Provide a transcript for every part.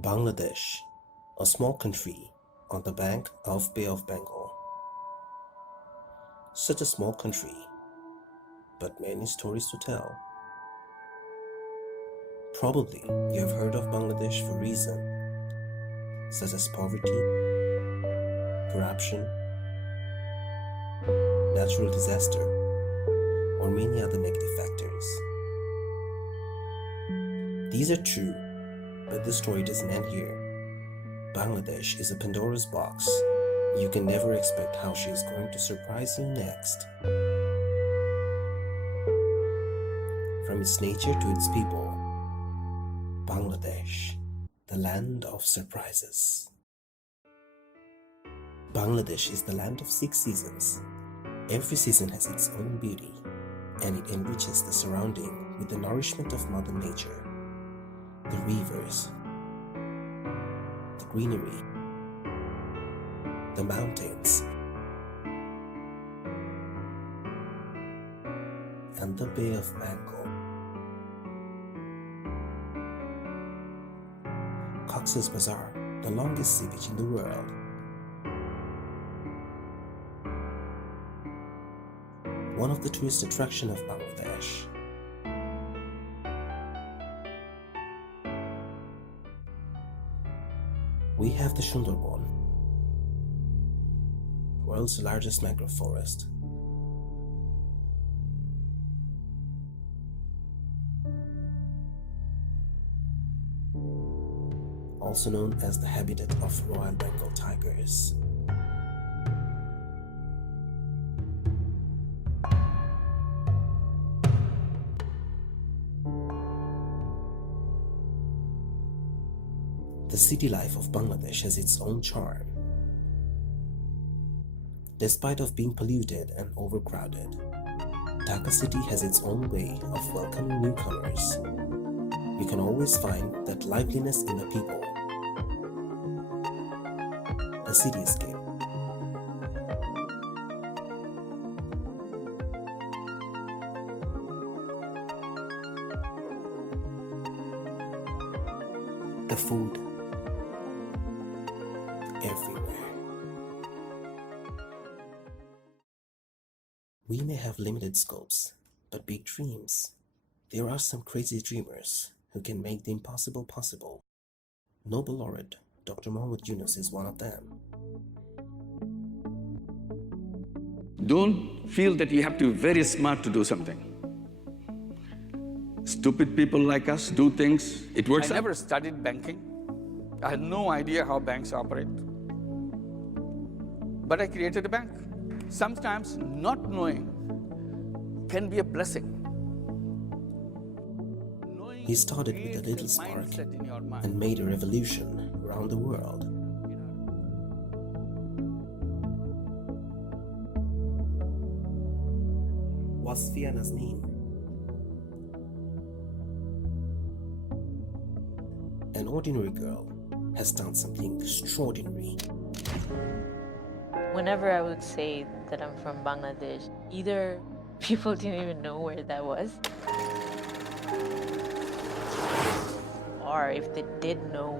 Bangladesh, a small country on the bank of Bay of Bengal. Such a small country, but many stories to tell. Probably you have heard of Bangladesh for reasons such as poverty, corruption, natural disaster, or many other negative factors. These are true, but this story doesn't end here. Bangladesh is a Pandora's box. You can never expect how she is going to surprise you next. From its nature to its people, Bangladesh, the land of surprises. Bangladesh is the land of 6 seasons. Every season has its own beauty, and it enriches the surrounding with the nourishment of Mother Nature. The rivers, the greenery, the mountains, and the Bay of Bengal. Cox's Bazar, the longest sea beach in the world. One of the tourist attractions of Bangladesh. We have the Sundarban, world's largest mangrove forest. Also known as the habitat of Royal Bengal tigers. The city life of Bangladesh has its own charm. Despite of being polluted and overcrowded, Dhaka city has its own way of welcoming newcomers. You can always find that liveliness in the people. The cityscape. The food. Everywhere. We may have limited scopes, but big dreams. There are some crazy dreamers who can make the impossible possible. Nobel laureate Dr. Mahmudul is one of them. Don't feel that you have to be very smart to do something. Stupid people like us do things, it works out. I never studied banking. I had no idea how banks operate. But I created a bank. Sometimes not knowing can be a blessing. He started with a little spark and made a revolution around the world. What's Fiana's name? An ordinary girl has done something extraordinary. Whenever I would say that I'm from Bangladesh, either people didn't even know where that was, or if they did know,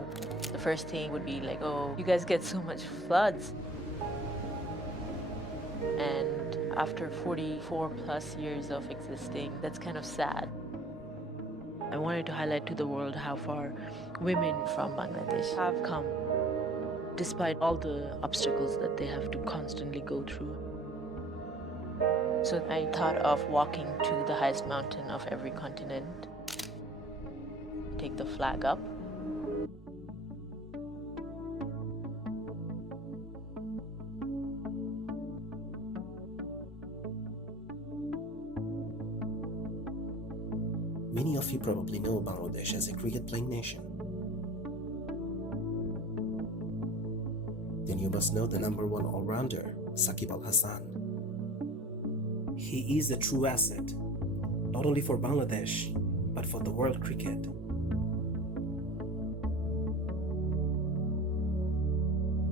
the first thing would be like, oh, you guys get so much floods. And after 44 plus years of existing, that's kind of sad. I wanted to highlight to the world how far women from Bangladesh have come, despite all the obstacles that they have to constantly go through. So I thought of walking to the highest mountain of every continent, take the flag up, Many of you probably know Bangladesh as a cricket-playing nation. Then you must know the #1 all-rounder, Shakib Al Hasan. He is a true asset, not only for Bangladesh, but for the world cricket.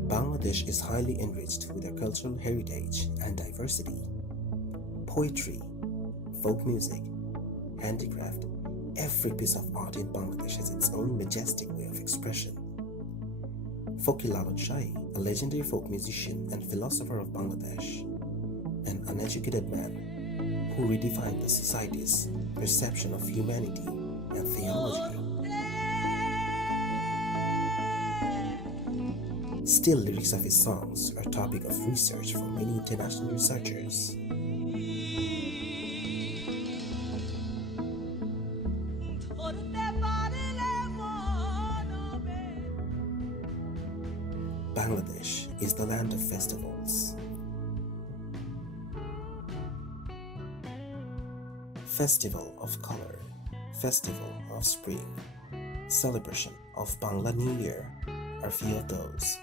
Bangladesh is highly enriched with their cultural heritage and diversity. Poetry, folk music, handicraft, every piece of art in Bangladesh has its own majestic way of expression. Fakir Shai, a legendary folk musician and philosopher of Bangladesh, an uneducated man who redefined the society's perception of humanity and theology. Still, lyrics of his songs are a topic of research for many international researchers. Bangladesh is the land of festivals. Festival of Color, Festival of Spring, Celebration of Bangla New Year are few of those.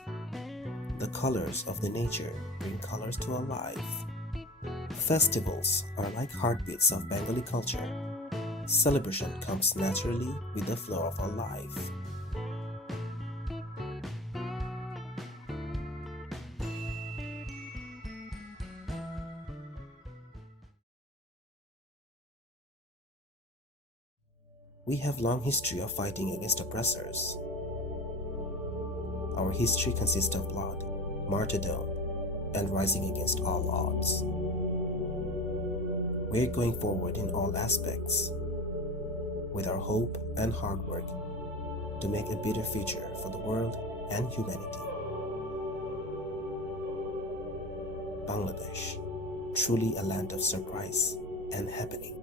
The colors of the nature bring colors to our life. Festivals are like heartbeats of Bengali culture. Celebration comes naturally with the flow of our life. We have long history of fighting against oppressors. Our history consists of blood, martyrdom, and rising against all odds. We're going forward in all aspects, with our hope and hard work to make a better future for the world and humanity. Bangladesh, truly a land of surprise and happening.